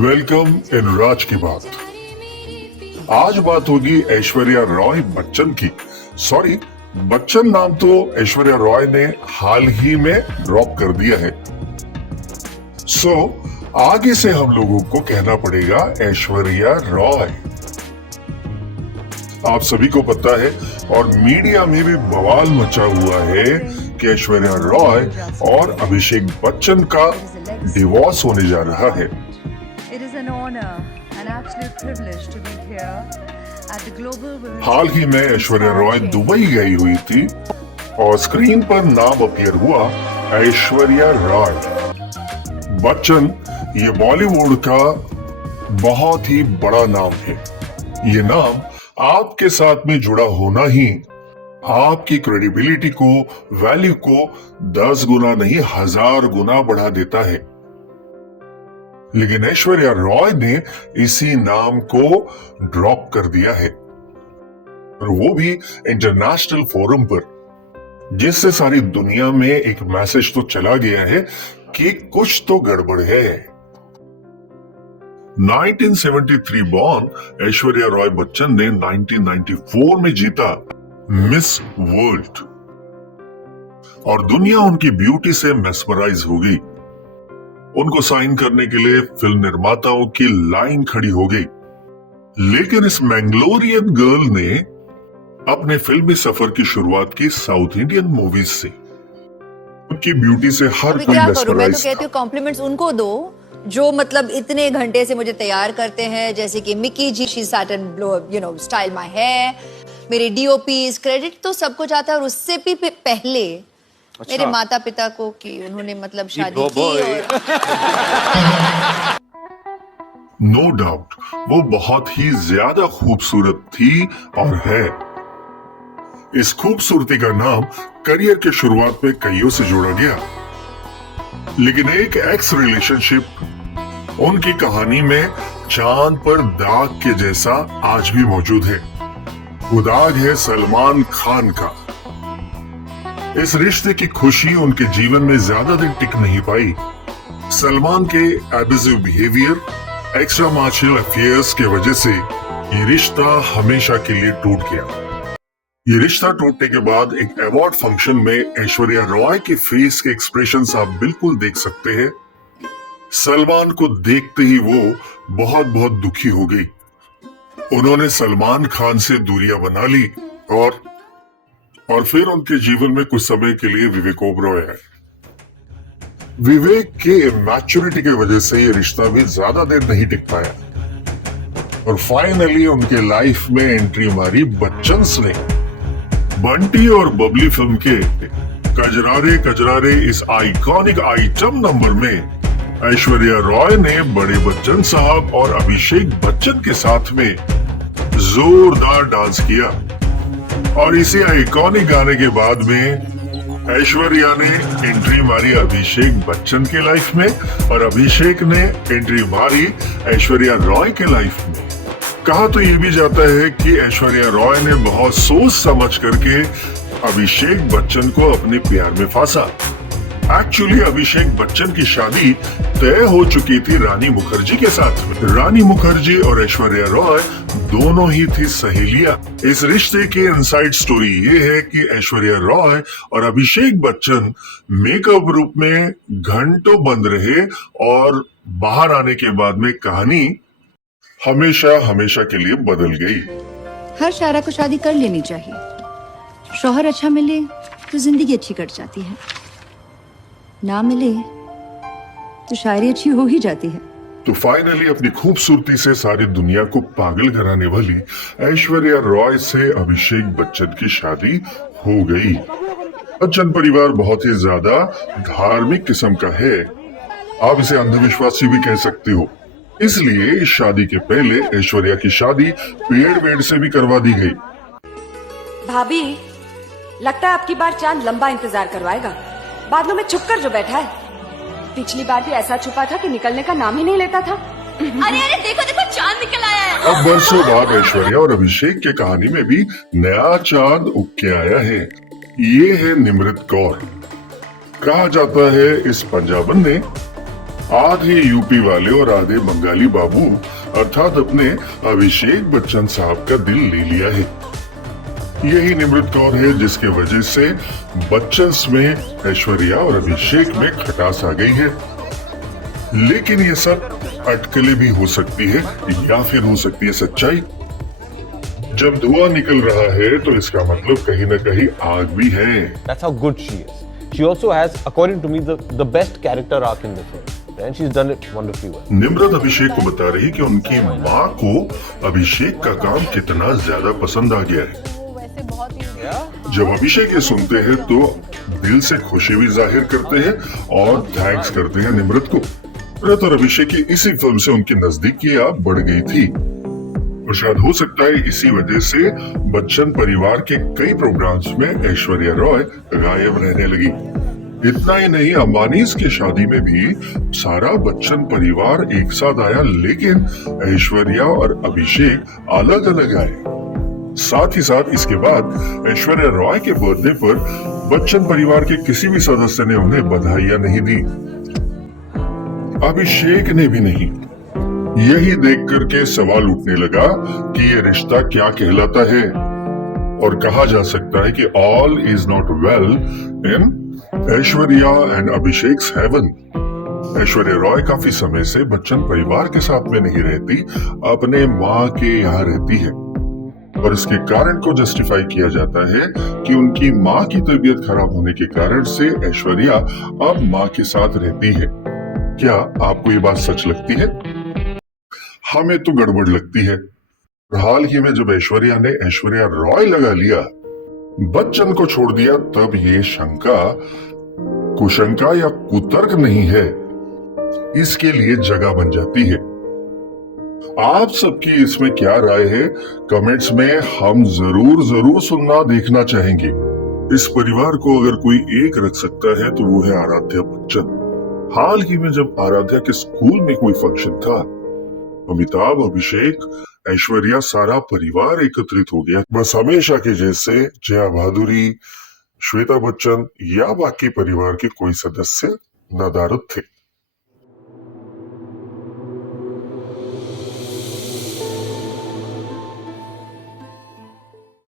Welcome in राज की बात। आज बात होगी ऐश्वर्या रॉय बच्चन की। सॉरी, बच्चन नाम तो ऐश्वर्या रॉय ने हाल ही में ड्रॉप कर दिया है। आगे से हम लोगों को कहना पड़ेगा ऐश्वर्या रॉय। आप सभी को पता है और मीडिया में भी बवाल मचा हुआ है कि ऐश्वर्या रॉय और अभिषेक बच्चन का डिवोर्स होने जा रहा है। हाल ही में ऐश्वर्या रॉय दुबई गई हुई थी और स्क्रीन पर नाम अपीयर हुआ ऐश्वर्या रॉय बच्चन। ये बॉलीवुड का बहुत ही बड़ा नाम है। ये नाम आपके साथ में जुड़ा होना ही आपकी क्रेडिबिलिटी को, वैल्यू को 10 गुना नहीं 1000 गुना बढ़ा देता है। लेकिन ऐश्वर्या रॉय ने इसी नाम को ड्रॉप कर दिया है, और वो भी इंटरनेशनल फोरम पर, जिससे सारी दुनिया में एक मैसेज तो चला गया है कि कुछ तो गड़बड़ है। 1973 बॉर्न ऐश्वर्या रॉय बच्चन ने 1994 में जीता मिस वर्ल्ड और दुनिया उनकी ब्यूटी से मेस्मराइज हो गई। उनको साइन करने के लिए फिल्म निर्माताओं की लाइन खड़ी हो गई। लेकिन इस मैंगलोरियन गर्ल ने अपने फिल्मी सफर की शुरुआत की साउथ इंडियन मूवीज से। उनकी ब्यूटी से हर कोई मेस्मराइज। मैं तो कहती हूँ कॉम्प्लीमेंट्स उनको दो जो मतलब इतने घंटे से मुझे तैयार करते हैं, जैसे कि Mickey ji, she sat and style my hair, मेरे डीओपीज, क्रेडिट तो सबको जाता है। और उससे भी पहले मेरे माता पिता को कि उन्होंने मतलब शादी की। नो डाउट वो बहुत ही ज्यादा खूबसूरत थी और है। इस खूबसूरती का नाम करियर के शुरुआत में कईयों से जोड़ा गया, लेकिन एक एक्स रिलेशनशिप उनकी कहानी में चांद पर दाग के जैसा आज भी मौजूद है। वो दाग है सलमान खान का। इस रिश्ते की खुशी उनके जीवन में ज्यादा दिन टिक नहीं पाई। सलमान के abusive behaviour, extra martial affairs के वजह से ये रिश्ता हमेशा के लिए टूट गया। ये रिश्ता टूटने के बाद एक अवार्ड फंक्शन में ऐश्वर्या रॉय के फेस के एक्सप्रेशंस आप बिल्कुल देख सकते हैं। सलमान को देखते ही वो बहुत बहुत दुखी हो गई। उन्होंने सलमान खान से दूरियां बना ली और फिर उनके जीवन में कुछ समय के लिए विवेक ओबरॉय आए। विवेक के इमैच्योरिटी की वजह से ये रिश्ता भी ज्यादा देर नहीं टिक पाया और फाइनली उनके लाइफ में एंट्री मारी बच्चन्स ने। बंटी और बबली फिल्म के कजरारे कजरारे इस आइकॉनिक आइटम नंबर में ऐश्वर्या रॉय ने बड़े बच्चन साहब और अभिषेक बच्चन के साथ में जोरदार डांस किया। और इसी आइकॉनिक गाने के बाद में ऐश्वर्या ने एंट्री मारी अभिषेक बच्चन के लाइफ में और अभिषेक ने एंट्री मारी ऐश्वर्या रॉय के लाइफ में। कहा तो ये भी जाता है कि ऐश्वर्या रॉय ने बहुत सोच समझ करके अभिषेक बच्चन को अपने प्यार में फांसा। एक्चुअली अभिषेक बच्चन की शादी तय हो चुकी थी रानी मुखर्जी के साथ में। रानी मुखर्जी और ऐश्वर्या रॉय दोनों ही थी सहेलियां। इस रिश्ते की इनसाइड स्टोरी ये है कि ऐश्वर्या रॉय और अभिषेक बच्चन मेकअप रूप में घंटों बंद रहे और बाहर आने के बाद में कहानी हमेशा हमेशा के लिए बदल गई। हर शायरा को शादी कर लेनी चाहिए। शौहर अच्छा मिले तो जिंदगी अच्छी कट जाती है, ना मिले तो शायरी अच्छी हो ही जाती है। तो फाइनली अपनी खूबसूरती से सारी दुनिया को पागल कराने वाली ऐश्वर्या रॉय से अभिषेक बच्चन की शादी हो गई। बच्चन परिवार बहुत ही ज्यादा धार्मिक किस्म का है, आप इसे अंधविश्वासी भी कह सकते हो। इसलिए इस शादी के पहले ऐश्वर्या की शादी पेड़ वेड़ से भी करवा दी गई। भाभी, लगता है आपकी बार चांद लंबा इंतजार करवाएगा। बादलों में छुपकर जो बैठा है। पिछली बार भी ऐसा छुपा था कि निकलने का नाम ही नहीं लेता था। अरे अरे देखो देखो, चांद निकल आया है। अब बरसों बाद ऐश्वर्या और अभिषेक की कहानी में भी नया चांद उग के आया है। ये है निमृत कौर। कहा जाता है इस पंजाबन ने आधे यूपी वाले और आधे बंगाली बाबू अर्थात अपने अभिषेक बच्चन साहब का दिल ले लिया है। यही निमृत कौर है जिसके वजह से बच्चन्स में ऐश्वर्या और अभिषेक में खटास आ गई है। लेकिन ये सब अटकलें भी हो सकती है या फिर हो सकती है सच्चाई। जब धुआं निकल रहा है तो इसका मतलब कहीं ना कहीं आग भी है। That's how good she is. She also has, according to me, the best character arc in the film. And she's done it wonderfully well. Nimrat अभिषेक को बता रही कि उनकी माँ को अभिषेक का काम कितना ज्यादा पसंद आ गया है। जब अभिषेक ये सुनते हैं तो दिल से खुशी भी जाहिर करते हैं और थैंक्स करते हैं निम्रत को। निम्रत और अभिषेक की इसी फिल्म से उनकी नजदीकियां बढ़ गई थी और शायद हो सकता है इसी वजह से बच्चन परिवार के कई प्रोग्राम्स में ऐश्वर्या रॉय गायब रहने लगी। इतना ही नहीं, अंबानीज की शादी में भी सारा बच्चन परिवार एक साथ आया, लेकिन ऐश्वर्या और अभिषेक अलग अलग आए। साथ ही साथ इसके बाद ऐश्वर्या रॉय के बर्थडे पर बच्चन परिवार के किसी भी सदस्य ने उन्हें बधाइयां नहीं दी, अभिषेक ने भी नहीं। यही देख करके सवाल उठने लगा कि ये रिश्ता क्या कहलाता है और कहा जा सकता है कि all is not well in Aishwarya and Abhishek's heaven. Aishwarya Rai काफी समय से बच्चन परिवार के साथ में नहीं रहती, अपने माँ के यहाँ रहती है और इसके कारण को जस्टिफाई किया जाता है कि उनकी माँ की तबीयत खराब होने के कारण से ऐश्वर्या अब माँ के साथ रहती है। क्या आपको ये बात सच लगती है? हमें तो गड़बड़ लगती है। हाल ही में जब ऐश्वर्या ने ऐश्वर्या रॉय लगा लिया, बच्चन को छोड़ दिया, तब ये शंका कुशंका या कुतर्क नहीं है, इसके लिए जगह बन जाती है। आप सबकी इसमें क्या राय है? कमेंट्स में हम जरूर सुनना देखना चाहेंगे। इस परिवार को अगर कोई एक रख सकता है तो वो है आराध्या बच्चन। हाल ही में जब आराध्या के स्कूल में कोई फंक्शन था, अमिताभ, अभिषेक, ऐश्वर्या, सारा परिवार एकत्रित हो गया। बस हमेशा के जैसे जया भादुरी, श्वेता बच्चन या बाकी परिवार के कोई सदस्य नदारद थे।